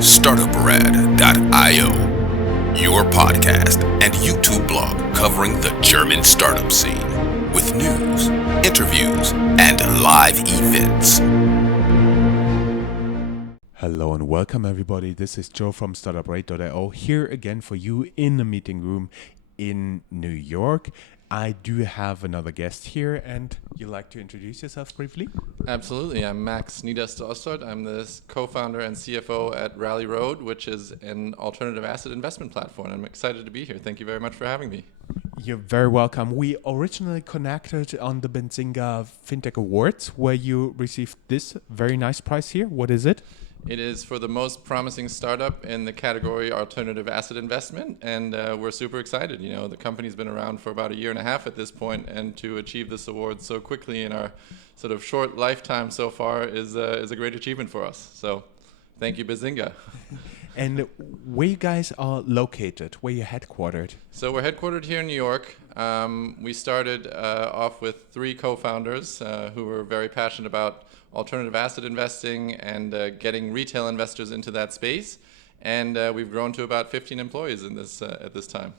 Startuprad.io, your podcast and YouTube blog covering the German startup scene with news, interviews, and live events. Hello and welcome everybody. This is Joe from Startuprad.io here again for you in the meeting room in New York. I do have another guest here, and you'd like to introduce yourself briefly? Absolutely. I'm Max Niederstostert. I'm the co-founder and CFO at Rally Road, which is an alternative asset investment platform. I'm excited to be here. Thank you very much for having me. You're very welcome. We originally connected on the Benzinga FinTech Awards, where you received this very nice prize here. What is it? It is for the most promising startup in the category alternative asset investment, and we're super excited. You know, the company's been around for about a year and a half at this point, and to achieve this award so quickly in our sort of short lifetime so far is a great achievement for us. So, thank you, Benzinga. And where you guys are located, where you're headquartered? So we're headquartered here in New York. We started off with three co-founders who were very passionate about alternative asset investing and getting retail investors into that space. And we've grown to about 15 employees in this at this time.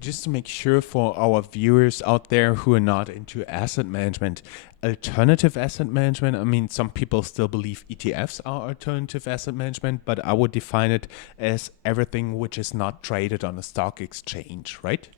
Just to make sure for our viewers out there who are not into asset management, alternative asset management, I mean, some people still believe ETFs are alternative asset management, but I would define it as everything which is not traded on a stock exchange, right?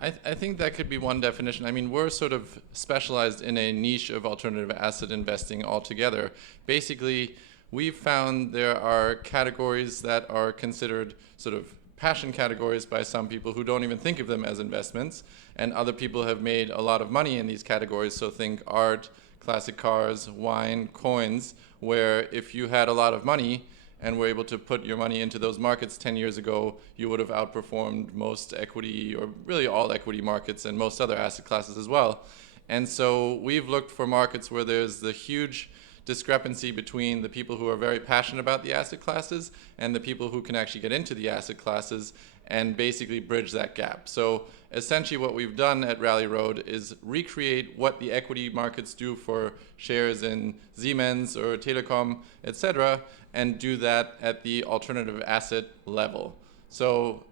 I think that could be one definition. I mean, we're sort of specialized in a niche of alternative asset investing altogether. Basically, we've found there are categories that are considered sort of passion categories by some people who don't even think of them as investments, and other people have made a lot of money in these categories. So think art, classic cars, wine, coins, where if you had a lot of money and were able to put your money into those markets 10 years ago, you would have outperformed most equity, or really all equity markets and most other asset classes as well. And so we've looked for markets where there's the huge discrepancy between the people who are very passionate about the asset classes and the people who can actually get into the asset classes and basically bridge that gap. So essentially what we've done at Rally Road is recreate what the equity markets do for shares in Siemens or Telekom, etc., and do that at the alternative asset level. So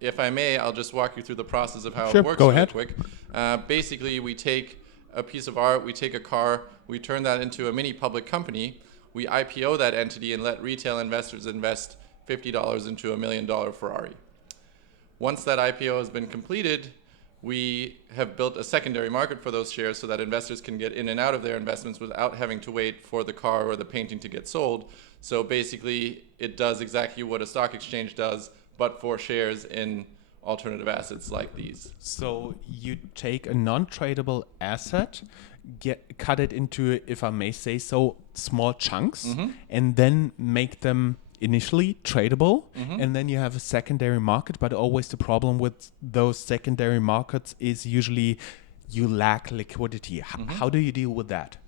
if I may, I'll just walk you through the process of how it works really quick. Basically, we take a piece of art, we take a car, we turn that into a mini public company, we IPO that entity and let retail investors invest $50 into $1 million Ferrari. Once that IPO has been completed, we have built a secondary market for those shares so that investors can get in and out of their investments without having to wait for the car or the painting to get sold. So basically, it does exactly what a stock exchange does, but for shares in alternative assets like these. So you take a non-tradable asset, cut it into, if I may say so, small chunks, and then make them initially tradable, and then you have a secondary market. But always the problem with those secondary markets is usually you lack liquidity. How do you deal with that?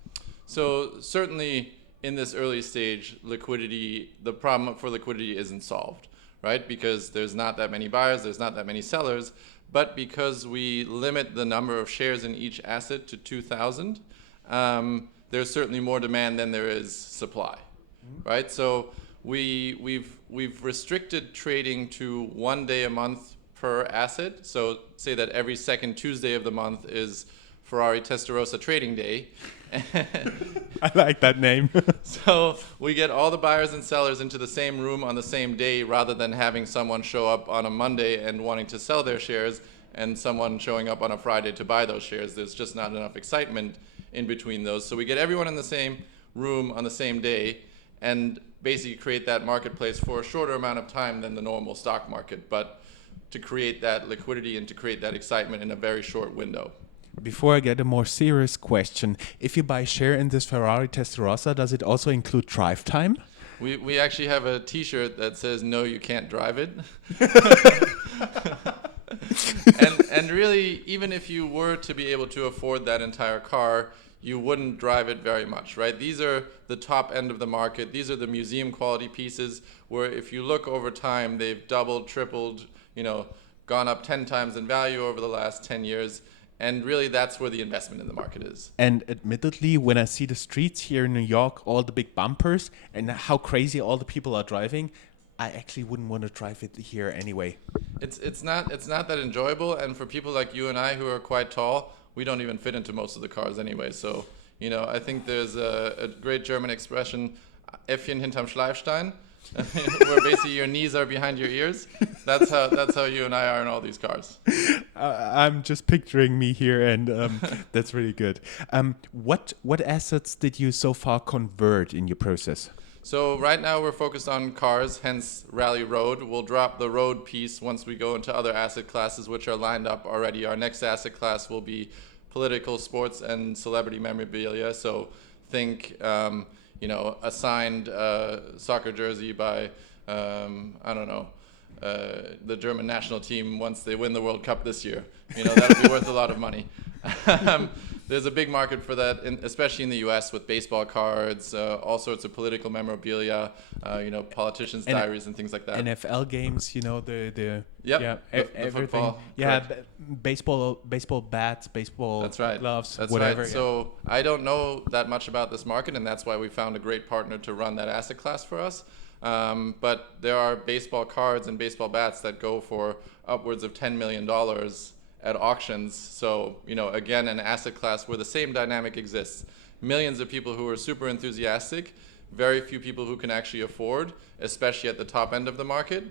So certainly in this early stage, liquidity, the problem for liquidity isn't solved, right? Because there's not that many buyers, there's not that many sellers, but because we limit the number of shares in each asset to 2,000, there's certainly more demand than there is supply, right? So we've restricted trading to 1 day a month per asset. So say that every second Tuesday of the month is Ferrari Testarossa trading day. I like that name. So we get all the buyers and sellers into the same room on the same day, rather than having someone show up on a Monday and wanting to sell their shares and someone showing up on a Friday to buy those shares. There's just not enough excitement in between those. So we get everyone in the same room on the same day and basically create that marketplace for a shorter amount of time than the normal stock market, but to create that liquidity and to create that excitement in a very short window. Before I get a more serious question, if you buy a share in this Ferrari Testarossa, does it also include drive time? We actually have a T-shirt that says, "No, you can't drive it." and really, even if you were to be able to afford that entire car, you wouldn't drive it very much, right? These are the top end of the market. These are the museum quality pieces where if you look over time, they've doubled, tripled, gone up 10 times in value over the last 10 years. And really, that's where the investment in the market is. And admittedly, when I see the streets here in New York, all the big bumpers and how crazy all the people are driving, I actually wouldn't want to drive it here anyway. It's not that enjoyable, and for people like you and I who are quite tall, we don't even fit into most of the cars anyway. So I think there's a great German expression, Äffchen hinterm Schleifstein, where basically your knees are behind your ears. That's how you and I are in all these cars. I'm just picturing me here, and that's really good. What assets did you so far convert in your process? So right now we're focused on cars, hence Rally Road. We'll drop the road piece once we go into other asset classes, which are lined up already. Our next asset class will be political, sports, and celebrity memorabilia. So think, a signed soccer jersey by, I don't know, the German national team once they win the World Cup this year. That'll be worth a lot of money. There's a big market for that, especially in the U.S. with baseball cards, all sorts of political memorabilia, politicians' diaries and things like that. NFL games, the the football. Baseball bats, baseball That's right. gloves, That's whatever. right. So I don't know that much about this market, and that's why we found a great partner to run that asset class for us. But there are baseball cards and baseball bats that go for upwards of $10 million at auctions. So, again, an asset class where the same dynamic exists. Millions of people who are super enthusiastic, very few people who can actually afford, especially at the top end of the market.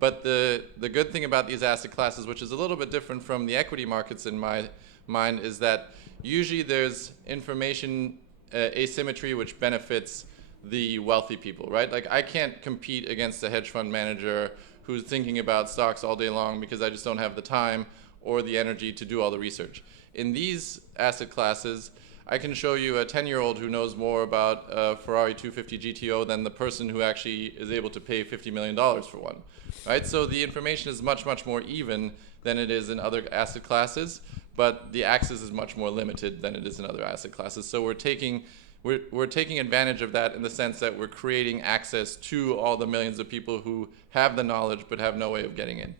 But the good thing about these asset classes, which is a little bit different from the equity markets in my mind, is that usually there's information asymmetry which benefits the wealthy people, right? Like I can't compete against a hedge fund manager who's thinking about stocks all day long because I just don't have the time or the energy to do all the research. In these asset classes, I can show you a 10-year-old who knows more about Ferrari 250 GTO than the person who actually is able to pay $50 million for one, right? So the information is much, much more even than it is in other asset classes, but the access is much more limited than it is in other asset classes. So we're taking advantage of that in the sense that we're creating access to all the millions of people who have the knowledge but have no way of getting in.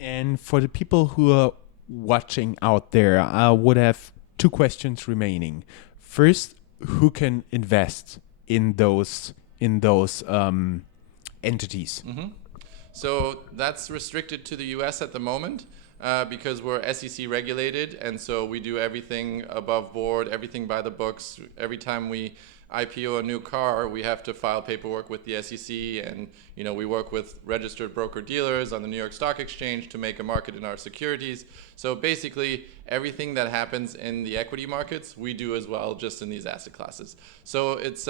And for the people who are watching out there, I would have two questions remaining. First, who can invest in those entities? Mm-hmm. So that's restricted to the U.S. at the moment because we're SEC regulated, and so we do everything above board, everything by the books. Every time we IPO a new car, we have to file paperwork with the SEC, and we work with registered broker dealers on the New York Stock Exchange to make a market in our securities. So basically, everything that happens in the equity markets, we do as well, just in these asset classes. So it's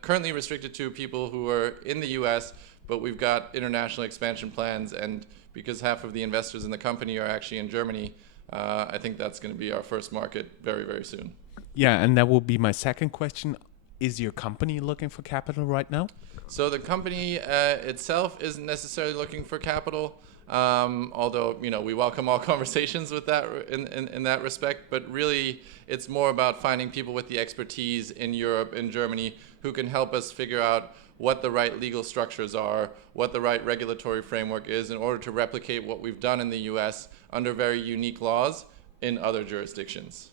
currently restricted to people who are in the U.S., but we've got international expansion plans, and because half of the investors in the company are actually in Germany, I think that's going to be our first market very, very soon. Yeah, and that will be my second question. Is your company looking for capital right now? So the company itself isn't necessarily looking for capital, although we welcome all conversations with that in that respect. But really, it's more about finding people with the expertise in Europe, in Germany, who can help us figure out what the right legal structures are, what the right regulatory framework is in order to replicate what we've done in the US under very unique laws in other jurisdictions.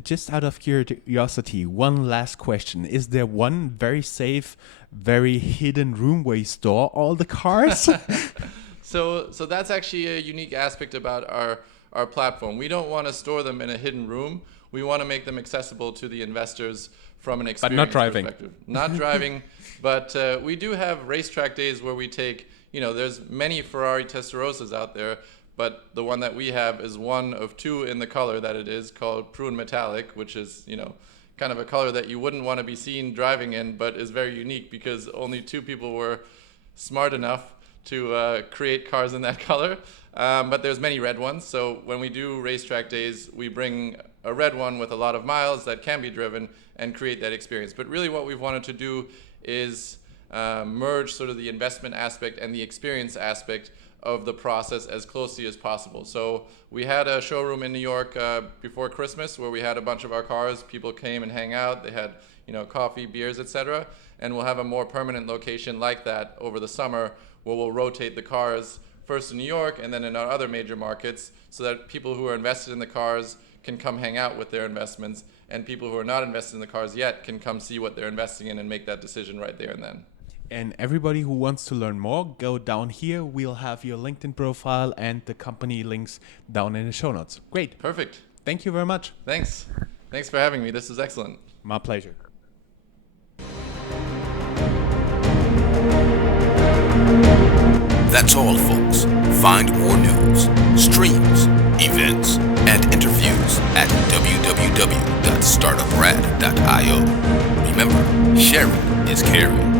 Just out of curiosity, one last question. Is there one very safe, very hidden room where you store all the cars? So that's actually a unique aspect about our platform. We don't want to store them in a hidden room. We want to make them accessible to the investors from an experience perspective. Not driving, but we do have racetrack days where we take, there's many Ferrari Testarossas out there, but the one that we have is one of two in the color that it is, called Prune Metallic, which is, kind of a color that you wouldn't want to be seen driving in, but is very unique because only two people were smart enough to create cars in that color. But there's many red ones. So when we do racetrack days, we bring a red one with a lot of miles that can be driven and create that experience. But really what we've wanted to do is merge sort of the investment aspect and the experience aspect of the process as closely as possible. So we had a showroom in New York before Christmas where we had a bunch of our cars. People came and hang out. They had, coffee, beers, etc. And we'll have a more permanent location like that over the summer where we'll rotate the cars first in New York and then in our other major markets so that people who are invested in the cars can come hang out with their investments, and people who are not invested in the cars yet can come see what they're investing in and make that decision right there and then. And everybody who wants to learn more, go down here. We'll have your LinkedIn profile and the company links down in the show notes. Great. Perfect. Thank you very much. Thanks. Thanks for having me. This is excellent. My pleasure. That's all, folks. Find more news, streams, events, and interviews at www.startuprad.io. Remember, sharing is caring.